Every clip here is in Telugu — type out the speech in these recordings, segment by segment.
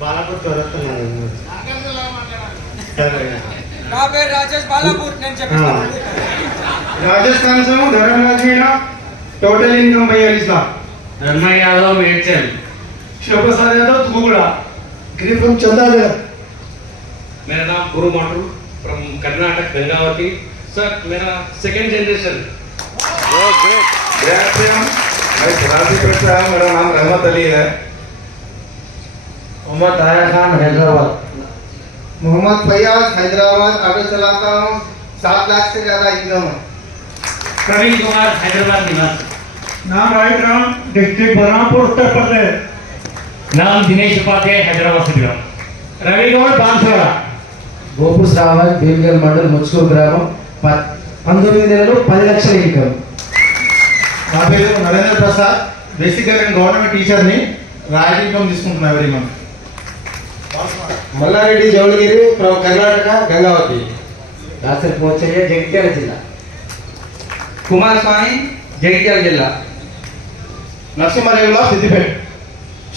బాలాపూర్ చౌరస్తా. నా పేరు రాజేష్ బాలాపూర్. నేను చెప్పేస్తాను. राजस्थान से हूँ, Dharmraj Meena, total income 42 lakh. Dharma Yadav Medchal. Shiv Prasad Yadav Tuguda. Giri from Chandagarh. मेरा नाम गुरु माटू फ्रॉम कर्नाटक गंगावती। सर मेरा सेकंड जनरेशन। मैं कराचीपेट से आया, मेरा नाम रहमत अली है। मोहम्मद आया खान हैदराबाद. मोहम्मद फैयाज हैदराबाद। ऑटो चलाता हूँ, 7 लाख से ज्यादा इनकम है। प्रवीण कुमार हैदराबाद निवासी. नाम राइट राम, डिस्ट्रिक्ट बलरामपुर, उत्तर प्रदेश। नाम दिनेश उपाध्याय हैदराबाद से दिया. रवि गौड़ बांसवाड़ा। गोपू श्रावण भीमगल मंडल मुच्कूर ग्रामం 19 నెలలు 10 లక్షల ఇన్కమ్. నా పేరు నరేంద్ర ప్రసాద్. బేసిక్గా నేను గవర్నమెంట్ టీచర్ని. రాయల్ ఇన్కమ్ తీసుకుంటున్నా every month. Mallareddy Jaulagiri from Karnataka Gangavati. Dasari Pochaiah Jagtial జిల్లా. కుమారస్వామి జగిత్యాల జిల్లా. నరసింహారావులో సిద్దిపేట.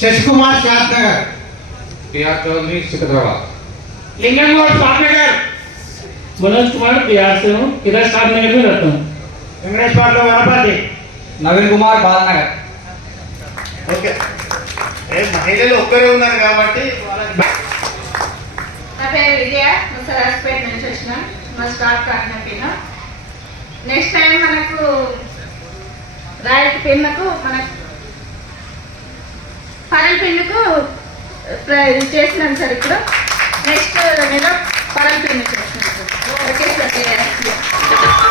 शशिकुमार शादनगर। पीआर चौधरी सिकंदराबाद। लिंगनगढ़ सातनगर। मनोज कुमार बिहार से हूँ. इधर सातनगर में रहता हूँ. वेंकटेश पाटलो वनपति। నవీన్ కుమార్ బాలనగర్. ఓకే, మహిళలు ఒక్కరే ఉన్నారు కాబట్టి నా పేరు విజయ. ముసరాజ్పేట నుంచి వచ్చిన. మా స్టాఫ్ కాకినాడ. నెక్స్ట్ టైం మనకు రాయల్ పిన్నకు మనకు పరల్ పిన్నుకు చేసినాం సార్. ఇప్పుడు నెక్స్ట్ నెల పరల్ పిన్ను చేసినాం సార్. Okay sir.